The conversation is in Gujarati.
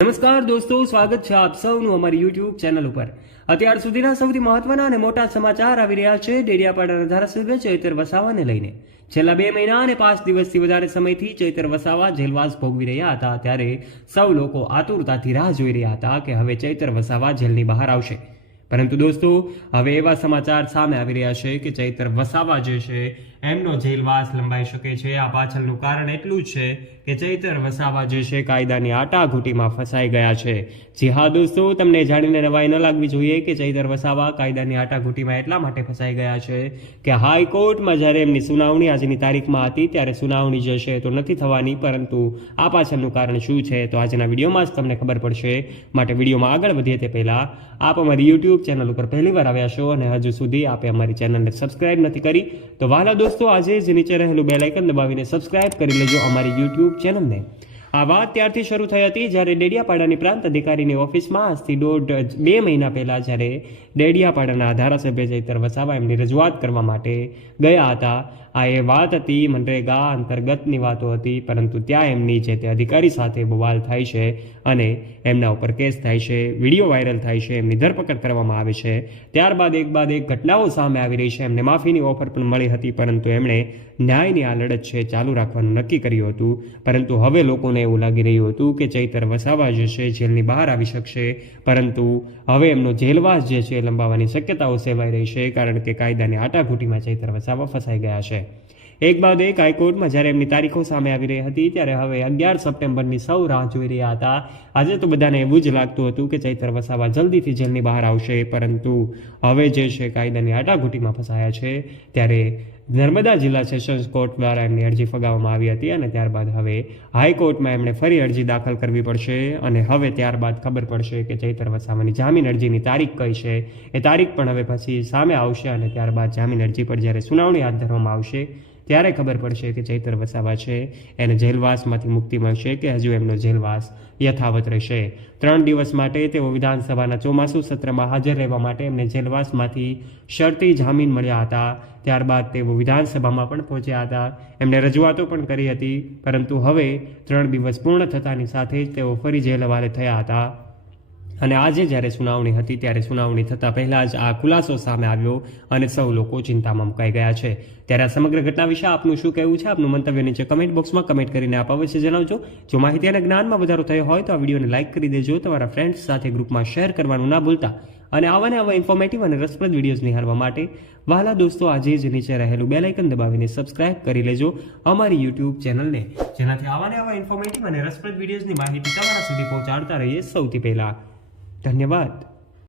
નમસ્કાર દોસ્તો, સ્વાગત છે આપ સૌનું અમારી યુટ્યુબ ચેનલ ઉપર. અત્યાર સુધીના સૌથી મહત્વના અને મોટા સમાચાર આવી રહ્યા છે ડેડિયાપાડાના ધારાસભ્ય ચૈતર વસાવાને લઈને. છેલ્લા બે મહિના અને પાંચ દિવસથી વધારે સમયથી ચૈતર વસાવા જેલવાસ ભોગવી રહ્યા હતા, ત્યારે સૌ લોકો આતુરતાથી રાહ જોઈ રહ્યા હતા કે હવે ચૈતર વસાવા જેલની બહાર આવશે. પરંતુ દોસ્તો, હવે એવા સમાચાર સામે આવી રહ્યા છે કે ચૈતર વસાવા જે છે એમનો જેલવાસ લંબાઈ શકે છે. આ પાછળનું કારણ એટલું છે કે ચૈતર વસાવા જે છે, કાયદાની આટાઘૂટીમાં ફસાઈ ગયા છે. જી હા દોસ્તો તમને જાણીને નવાઈ ન લાગવી જોઈએ કે ચૈતર વસાવા કાયદાની આટાઘૂટીમાં એટલા માટે ફસાઈ ગયા છે કે હાઈકોર્ટમાં જ્યારે એમની સુનાવણી આજની તારીખમાં હતી, ત્યારે સુનાવણી જે છે તો નથી થવાની, પરંતુ આ પાછળનું કારણ શું છે તો આજના વિડીયોમાં જ તમને ખબર પડશે. માટે વિડીયોમાં આગળ વધીએ તે પહેલાં, આપ અમારી યુટ્યુબ ચેનલ ઉપર પહેલી વાર આવ્યા છો અને હજુ સુધી આપે અમારી ચેનલને સબસ્ક્રાઇબ નથી કરી, તો વાલા દોસ્તો આજે જ નીચે રહેલું બેલ આઇકન દબાવીને સબસ્ક્રાઇબ કરી લેજો અમારી યુટ્યુબ ચેનલને આ વાત ત્યારથી શરૂ થઈ હતી જ્યારે ડેડિયાપાડાની પ્રાંત અધિકારીની ઓફિસમાં આજથી દોઢ બે મહિના પહેલાં જ્યારે ડેડિયાપાડાના ધારાસભ્ય ચૈતર વસાવા એમની રજૂઆત કરવા માટે ગયા હતા. આ એ વાત હતી, મનરેગા અંતર્ગતની વાતો હતી, પરંતુ ત્યાં એમની જે તે અધિકારી સાથે બવાલ થાય છે અને એમના ઉપર કેસ થાય છે, વીડિયો વાયરલ થાય છે, એમની ધરપકડ કરવામાં આવે છે, ત્યારબાદ એક બાદ એક ઘટનાઓ સામે આવી રહી છે. એમને માફીની ઓફર પણ મળી હતી, પરંતુ એમણે ન્યાયની આ લડત છે ચાલુ રાખવાનું નક્કી કર્યું હતું. પરંતુ હવે લોકોને એવું લાગી રહ્યું હતું કે ચૈતર વસાવા જે છે, જેલની બહાર આવી શકશે. પરંતુ હવે એમનો જેલવાસ જે છે લંબાવવાની શક્યતાઓ સેવાઈ રહી છે, કારણ કે કાયદાની આટાઘૂટીમાં ચૈતર વસાવા ફસાઈ ગયા છે. એક બાદ એક હાઈકોર્ટમાં જ્યારે એમની તારીખો સામે આવી રહી હતી, ત્યારે હવે અગિયાર સપ્ટેમ્બરની સૌ રાહ જોઈ રહ્યા હતા. આજે તો બધાને એવું જ લાગતું હતું કે ચૈતર વસાવા જલ્દીથી જેલની બહાર આવશે. પરંતુ હવે જે છે, કાયદાની આટાઘૂંટીમાં ફસાયા છે, ત્યારે નર્મદા જિલ્લા સેશન્સ કોર્ટ દ્વારા એમની અરજી ફગાવવામાં આવી હતી અને ત્યારબાદ હવે હાઈકોર્ટમાં એમણે ફરી અરજી દાખલ કરવી પડશે અને હવે ત્યારબાદ ખબર પડશે કે ચૈતર વસાવાની જામીન અરજીની તારીખ કઈ છે. એ તારીખ પણ હવે પછી સામે આવશે અને ત્યારબાદ જામીન અરજી પર જ્યારે સુનાવણી હાથ ધરવામાં આવશે ત્યારે ખબર પડશે કે ચૈતર વસાવા છે, એને જેલવાસમાંથી મુક્તિ મળશે કે હજુ એમનો જેલવાસ યથાવત રહેશે. ત્રણ દિવસ માટે તેઓ વિધાનસભાના ચોમાસુ સત્રમાં હાજર રહેવા માટે એમને જેલવાસમાંથી શરતી જામીન મળ્યા હતા. ત્યારબાદ તેઓ વિધાનસભામાં પણ પહોંચ્યા હતા. એમણે રજૂઆતો પણ કરી હતી, પરંતુ હવે ત્રણ દિવસ પૂર્ણ થતાની સાથે જ તેઓ ફરી જેલ હવાલે થયા હતા. અને આજે જ્યારે સુનાવણી હતી ત્યારે સુનાવણી થતાં પહેલાં જ આ ખુલાસો સામે આવ્યો અને સૌ લોકો ચિંતામાં મુકાઈ ગયા છે. ત્યારે આ સમગ્ર ઘટના વિશે આપનું શું કહેવું છે? આપનું મંતવ્ય નીચે કમેન્ટ બોક્સમાં કમેન્ટ કરીને આપ અવશ્ય જણાવજો. જો માહિતી અને જ્ઞાનમાં વધારો થયો હોય તો આ વિડીયોને લાઇક કરી દેજો. તમારા ફ્રેન્ડ્સ સાથે ગ્રુપમાં શેર કરવાનું ના ભૂલતા. અને આવા ને આવા ઇન્ફોર્મેટિવ અને રસપ્રદ વિડીયોઝ નિહાળવા માટે વહાલા દોસ્તો આજે જ નીચે રહેલું બેલ આઇકન દબાવીને સબસ્ક્રાઇબ કરી લેજો અમારી યુટ્યુબ ચેનલને જેનાથી આવા ને આવા ઇન્ફોર્મેટિવ અને રસપ્રદ વિડીયોઝની માહિતી તમારા સુધી પહોંચાડતા રહીએ સૌથી પહેલા. धन्यवाद